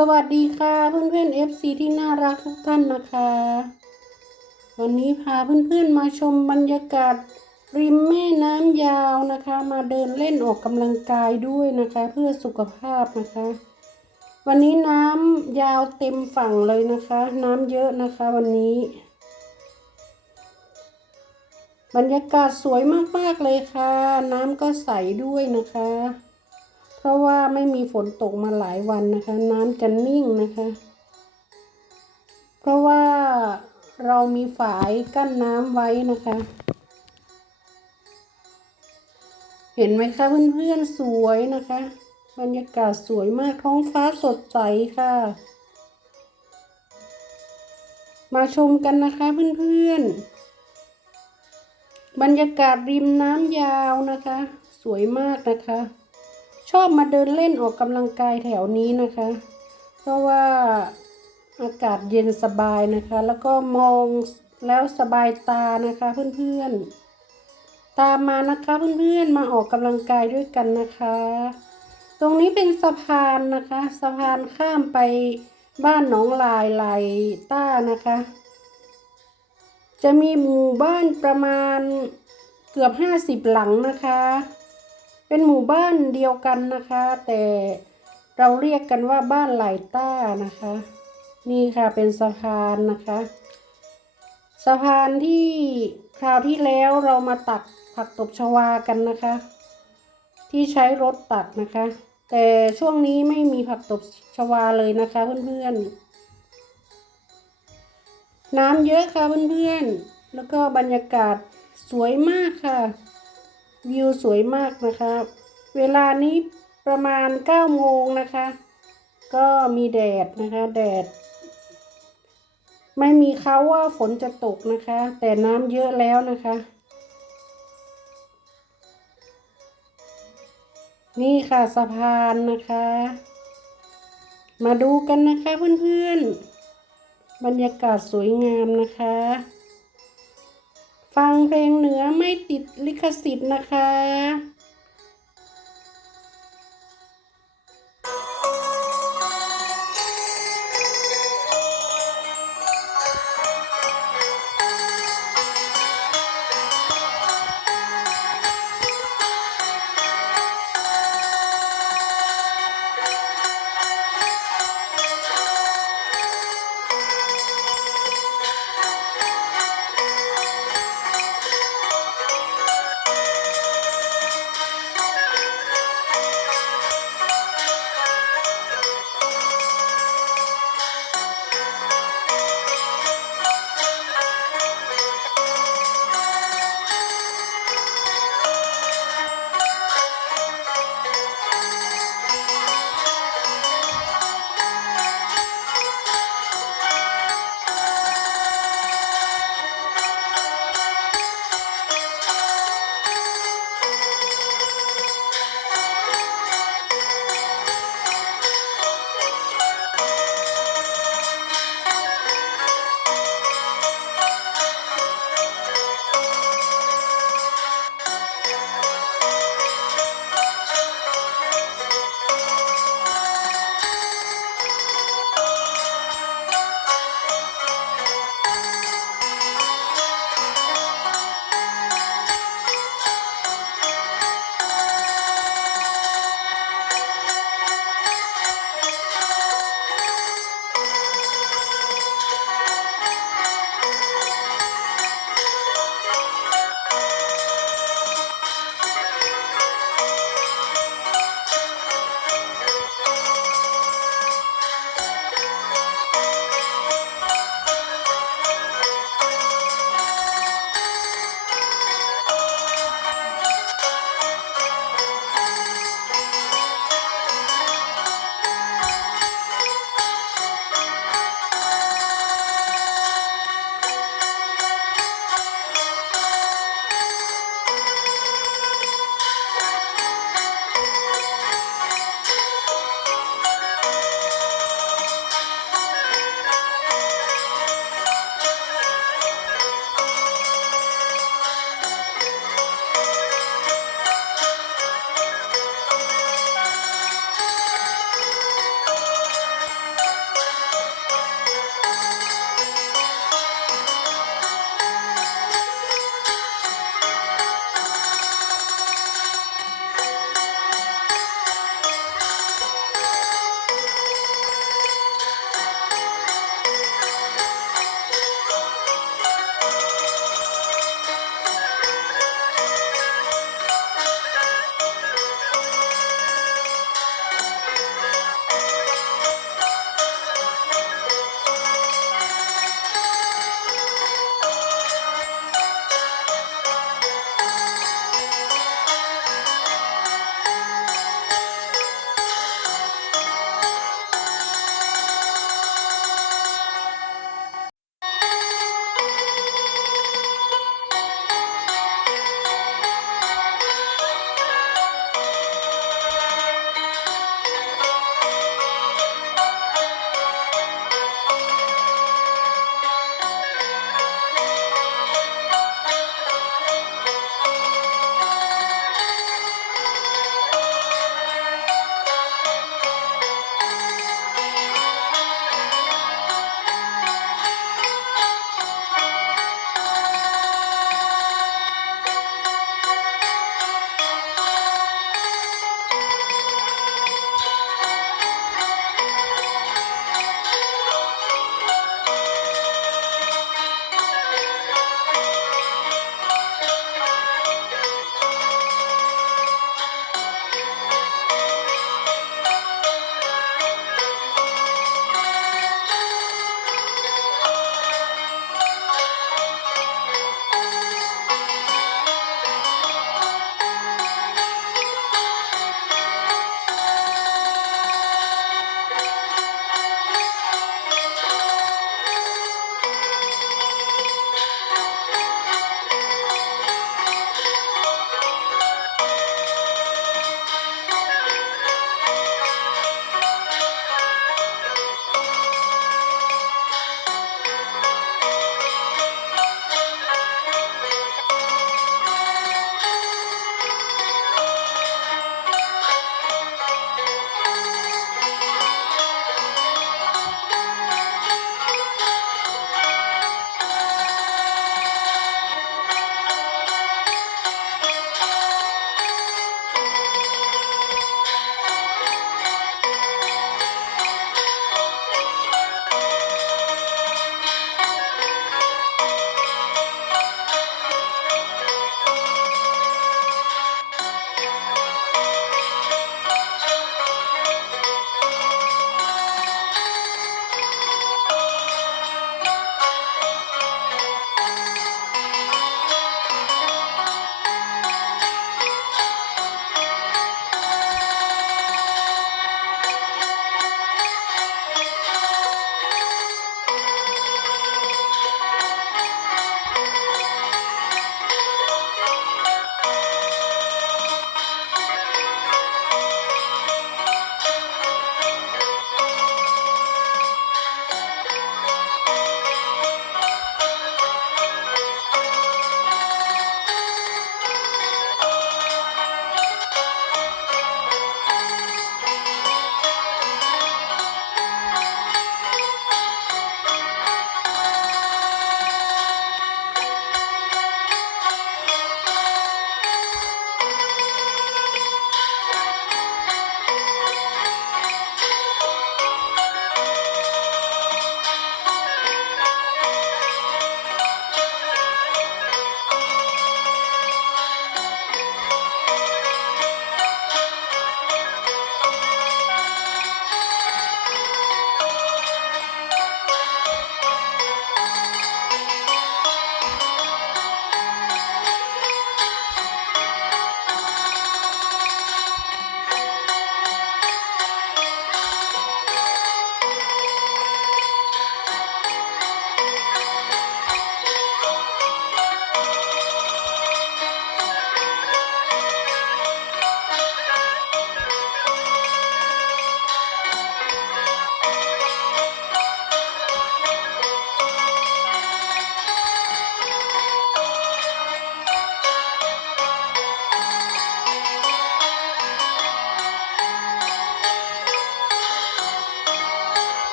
สวัสดีค่ะเพื่อนเพื่อนๆ FC ที่น่ารักทุกท่านนะคะ วันนี้พาเพื่อนๆมาชมบรรยากาศ ริมแม่น้ำยาวนะคะ มาเดินเล่นออกกำลังกายด้วยนะคะ เพื่อสุขภาพนะคะ วันนี้น้ำยาวเต็มฝั่งเลยนะคะ น้ำเยอะนะคะวันนี้ บรรยากาศสวยมากๆเลยค่ะ น้ำก็ใสด้วยนะคะ ราะว่าไม่มีฝนตกมาหลายวันนะคะ น้ำจะนิ่งนะคะ เพราะว่าเรามีฝายกั้นน้ำไว้นะคะ เห็นไหมคะเพื่อนๆสวยนะคะ บรรยากาศสวยมากท้องฟ้าสดใสค่ะ มาชมกันนะคะเพื่อนๆ บรรยากาศริมน้ำยาวนะคะ สวยมากนะคะ ชอบมาเดินเล่นออกกำลังกายแถวนี้นะคะ เพราะว่าอากาศเย็นสบายนะคะ แล้วก็มองแล้วสบายตานะคะเพื่อนๆ ตามมานะคะเพื่อนๆมาออกกำลังกายด้วยกันนะคะ ตรงนี้เป็นสะพานนะคะ สะพานข้ามไปบ้านหนองลายลายต้านะคะ จะมีหมู่บ้านประมาณเกือบห้าสิบหลังนะคะ เป็นหมู่บ้านเดียวกันนะคะ แต่เราเรียกกันว่าบ้านไหลต้านะคะ นี่ค่ะเป็นสะพานนะคะ สะพานที่คราวที่แล้วเรามาตักผักตบชวากันนะคะ ที่ใช้รถตักนะคะ แต่ช่วงนี้ไม่มีผักตบชวาเลยนะคะเพื่อนๆน้ำเยอะค่ะเพื่อนๆแล้วก็บรรยากาศสวยมากค่ะ วิวสวยมากนะคะ เวลานี้ประมาณเก้าโมงนะคะ ก็มีแดดนะคะแดด ไม่มีเขาว่าฝนจะตกนะคะ แต่น้ำเยอะแล้วนะคะ นี่ค่ะสะพานนะคะ มาดูกันนะคะเพื่อนๆ บรรยากาศสวยงามนะคะ ฟังเพลงเหนือไม่ติดลิขสิทธิ์นะคะ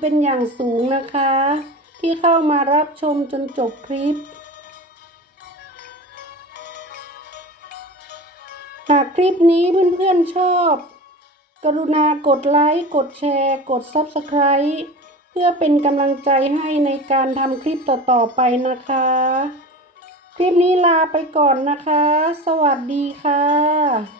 เป็นอย่างสูงนะคะ ที่เข้ามารับชมจนจบคลิป หากคลิปนี้เพื่อนๆชอบ กรุณากดไลค์ กดแชร์ กด Subscribe เพื่อเป็นกำลังใจให้ในการทำคลิปต่อๆไปนะคะ คลิปนี้ลาไปก่อนนะคะ สวัสดีค่ะ